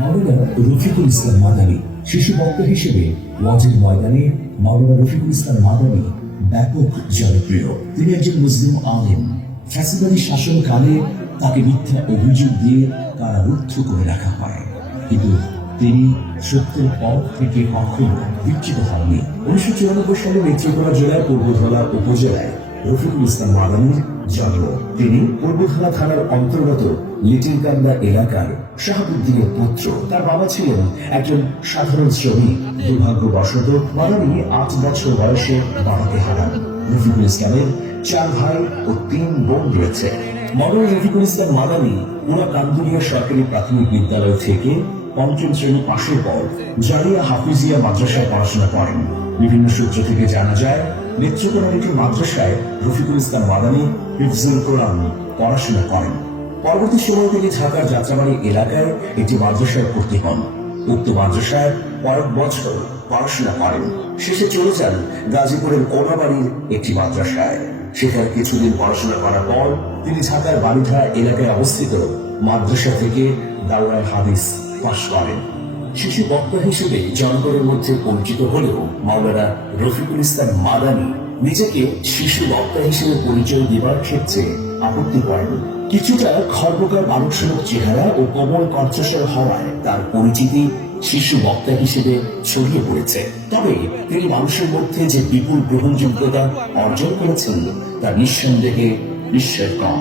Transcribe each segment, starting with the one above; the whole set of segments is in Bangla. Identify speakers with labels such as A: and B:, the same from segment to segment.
A: মাওলানা রফিকুল ইসলাম মাদানী শিশু বক্তা হিসেবে ওয়াজের ময়দানে মাওলানা রফিকুল ইসলাম মাদানী ব্যাপক জনপ্রিয় তিনি একজন মুসলিম আলেম ফ্যাসিবাদী শাসনকালে তাকে মিথ্যা অভিযোগ দিয়ে কারারুদ্ধ করে রাখা হয় কিন্তু তিনি সত্যের পথ থেকে কখনো বিচ্ছিত হননি উনিশশো চুরানব্বই সালে নেত্রকোনা জেলার পূর্বধলা উপজেলায় রফিকুল ইসলাম মাদানী জন্ম তিনি পূর্বখানা থানার অন্তর্গত লিটিলকান্দা এলাকার শাহাবুদ্দিনের পুত্র তার বাবা ছিলেন একজন সাধারণ শ্রমিক দুর্ভাগ্যবশত মাদানী আট বছর বয়সে হারান রফিকুল ইসলামের চার ভাই ও তিন বোন রয়েছে মদন রফিকুল ইসলাম মাদানী পুরা কান্দুরিয়া সরকারি প্রাথমিক বিদ্যালয় থেকে পঞ্চম শ্রেণী পাশের পর জারিয়া হাফিজিয়া মাদ্রাসায় পড়াশোনা করেন বিভিন্ন সূত্র থেকে জানা যায় মাদ্রাসায় রফিকুল ইসলাম মাদানী হিফজুল কোরআন পড়াশোনা করেন পরবর্তী ঢাকার যাত্রাবাড়ি এলাকায় একটি মাদ্রাসায় ভর্তি হন উক্ত মাদ্রাসায় কয়েক বছর পড়াশোনা করেন শেষে চলে যান গাজীপুরের কোনাবাড়ির একটি মাদ্রাসায় সেখানে কিছুদিন পড়াশোনা করার পর তিনি ঢাকার বাড়িঘা এলাকায় অবস্থিত মাদ্রাসা থেকে দাওয়ায় হাদিস পাশ করেন শিশু বক্তা হিসেবে জনগণের মধ্যে পরিচিত হলেও মাওলানা রফিকুল ইসলাম মাদানি নিজেকে শিশু বক্তা হিসেবে পরিচয় দেবার ক্ষেত্রে আপত্তি করেন কিছুটা খর্বকার মানুষের চেহারা ও কোমল কণ্ঠস্বর হওয়ায় তার পরিচিতি শিশু বক্তা হিসেবে ছড়িয়ে পড়েছে তবে তিনি মানুষের মধ্যে যে বিপুল গ্রহণযোগ্যতা অর্জন করেছেন তা নিঃসন্দেহে বিশ্বের কম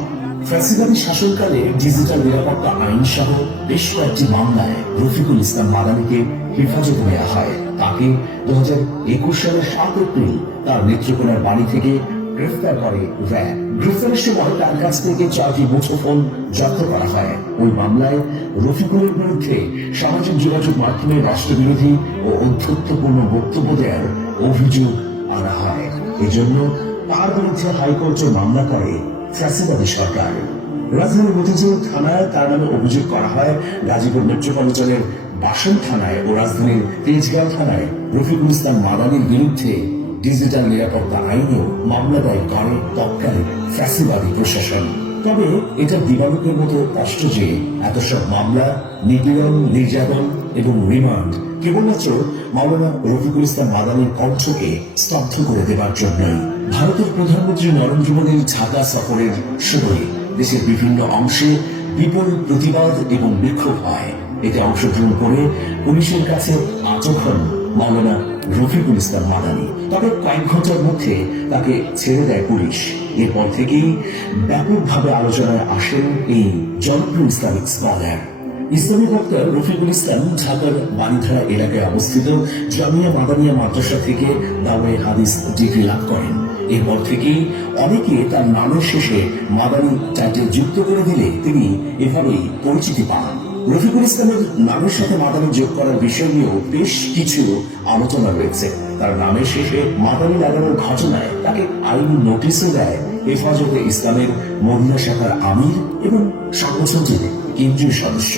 A: ফ্যাসিবাদী শাসনকালে ডিজিটাল নিরাপত্তা আইন সহ বেশ কয়েকটি মামলায় রফিকুল ইসলাম মাদানিকে হেফাজতে নেওয়া হয় তাকে দু হাজার একুশ সালের সাত এপ্রিল তার নেত্রকোনার বাড়ি থেকে গ্রেফতার করে র্যাব গ্রেফতারের সময় তার কাছ থেকে চারটি মুঠোফোন জব্দ করা হয় ওই মামলায় রফিকুলের বিরুদ্ধে সামাজিক যোগাযোগ মাধ্যমে রাষ্ট্রবিরোধী ও অধ্যত্বপূর্ণ বক্তব্য দেওয়ার অভিযোগ আনা হয় এজন্য তার বিরুদ্ধে হাইকোর্টে মামলা করে ফ্যাসিবাদী সরকার রাজধানীর মতিঝিল থানায় তার নামে অভিযোগ করা হয় গাজীপুর মেট্রোপলিটনের বাসন থানায় ও রাজধানীর তেজগাঁও থানায় রফিকুল ইসলাম মাদানির বিরুদ্ধে ডিজিটাল নিরাপত্তা আইনেও মামলা দায় করে তৎকালীন ফ্যাসিবাদী প্রশাসন তবে এটা দিবালকের মতো কষ্ট যে এত সব মামলা নিপীড়ন নির্যাতন এবং রিমান্ড কেবলমাত্র মাওলানা রফিকুল ইসলাম মাদানির কণ্ঠকে স্তব্ধ করে দেবার জন্যই ভারতের প্রধানমন্ত্রী নরেন্দ্র মোদীর ঢাকা সফরের সময় দেশের বিভিন্ন অংশে বিপুল প্রতিবাদ এবং বিক্ষোভ হয় এতে অংশগ্রহণ করে পুলিশের কাছে আটক হন মাওলানা রফিকুল ইসলাম মাদানি তবে কয়েক ঘন্টার মধ্যে তাকে ছেড়ে দেয় পুলিশ এরপর থেকেই ব্যাপকভাবে আলোচনায় আসেন এই জনপ্রিয় ইসলামিক স্কলার ইসলামী বক্তা রফিকুল ইসলাম ঢাকার বাড়িধারা এলাকায় অবস্থিত জামিয়া মাদানিয়া মাদ্রাসা থেকে দাওয়ে হাদিস ডিগ্রি লাভ করেন এরপর থেকেই অনেকে তার নামের শেষে মাদানি টাইটেল যুক্ত করে দিলে তিনি এভাবেই পরিচিতি পান রফিকুল ইসলামের নামের সাথে মাদানি যোগ করার বিষয় নিয়েও বেশ কিছু আলোচনা রয়েছে তার নামের শেষে মাদানি লাগানোর ঘটনায় তাকে আইনি নোটিশও দেয় হেফাজতে ইসলামের মহিলা শাখার আমির এবং সংগঠনটির কেন্দ্রীয় সদস্য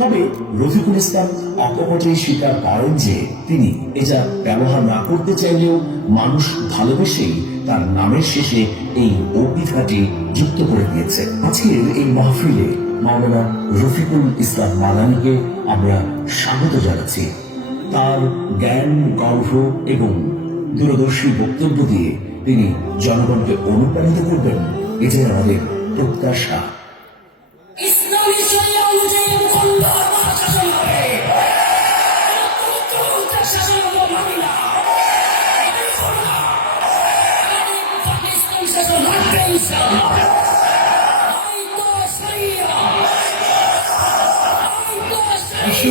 A: তবে রফিকুল ইসলাম অকপটে স্বীকার করেন যে তিনি এটা ব্যবহার না করতে চাইলেও মানুষ ভালোবেসেই তার নামের শেষে এই অভিঘাটি যুক্ত করে দিয়েছে আজকের এই মাহফিলে মাওলানা রফিকুল ইসলাম মাদানিকে আমরা স্বাগত জানাচ্ছি তার জ্ঞান গর্ভ এবং দূরদর্শী বক্তব্য দিয়ে তিনি জনগণকে অনুপ্রাণিত করবেন এটাই আমাদের প্রত্যাশা Stop! কৃষি